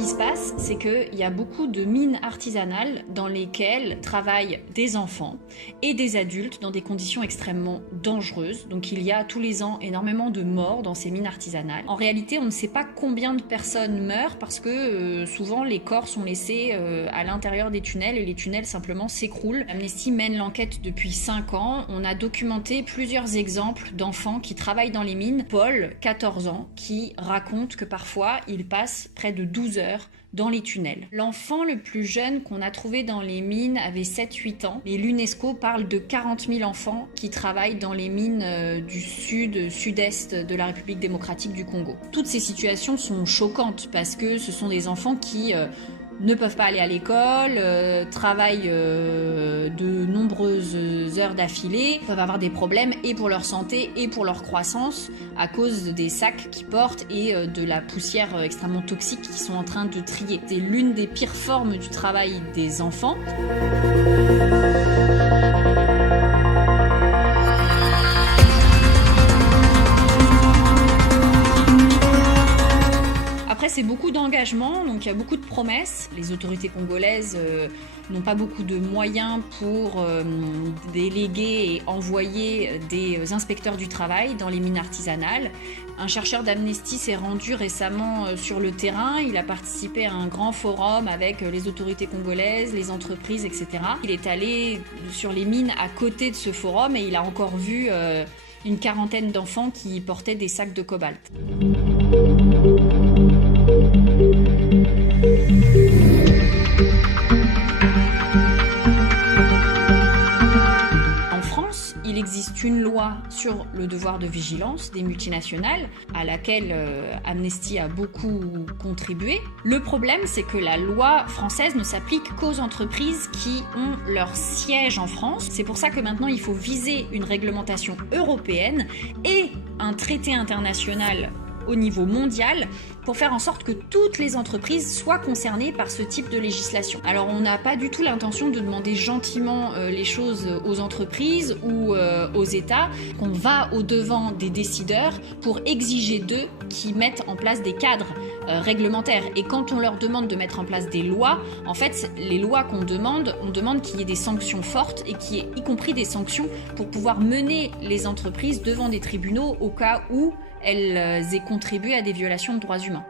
qui se passe, c'est qu'il y a beaucoup de mines artisanales dans lesquelles travaillent des enfants et des adultes dans des conditions extrêmement dangereuses. Donc il y a tous les ans énormément de morts dans ces mines artisanales. En réalité, on ne sait pas combien de personnes meurent parce que souvent les corps sont laissés à l'intérieur des tunnels et les tunnels simplement s'écroulent. Amnesty mène l'enquête depuis 5 ans. On a documenté plusieurs exemples d'enfants qui travaillent dans les mines. Paul, 14 ans, qui raconte que parfois il passe près de 12 heures dans les tunnels. L'enfant le plus jeune qu'on a trouvé dans les mines avait 7-8 ans, mais l'UNESCO parle de 40 000 enfants qui travaillent dans les mines du sud-est de la République démocratique du Congo. Toutes ces situations sont choquantes parce que ce sont des enfants qui ne peuvent pas aller à l'école, travaillent de nombreuses heures d'affilée, peuvent avoir des problèmes et pour leur santé et pour leur croissance à cause des sacs qu'ils portent et de la poussière extrêmement toxique qu'ils sont en train de trier. C'est l'une des pires formes du travail des enfants. Après, c'est beaucoup d'engagement, donc il y a beaucoup de promesses. Les autorités congolaises n'ont pas beaucoup de moyens pour déléguer et envoyer des inspecteurs du travail dans les mines artisanales. Un chercheur d'Amnesty s'est rendu récemment sur le terrain. Il a participé à un grand forum avec les autorités congolaises, les entreprises, etc. Il est allé sur les mines à côté de ce forum et il a encore vu une quarantaine d'enfants qui portaient des sacs de cobalt. En France, il existe une loi sur le devoir de vigilance des multinationales à laquelle Amnesty a beaucoup contribué. Le problème, c'est que la loi française ne s'applique qu'aux entreprises qui ont leur siège en France. C'est pour ça que maintenant, il faut viser une réglementation européenne et un traité international au niveau mondial pour faire en sorte que toutes les entreprises soient concernées par ce type de législation. Alors on n'a pas du tout l'intention de demander gentiment les choses aux entreprises ou aux États. On va au-devant des décideurs pour exiger d'eux qu'ils mettent en place des cadres réglementaires. Et quand on leur demande de mettre en place des lois, en fait, les lois qu'on demande, on demande qu'il y ait des sanctions fortes et qu'il y ait y compris des sanctions pour pouvoir mener les entreprises devant des tribunaux au cas où elles aient contribué à des violations de droits humains.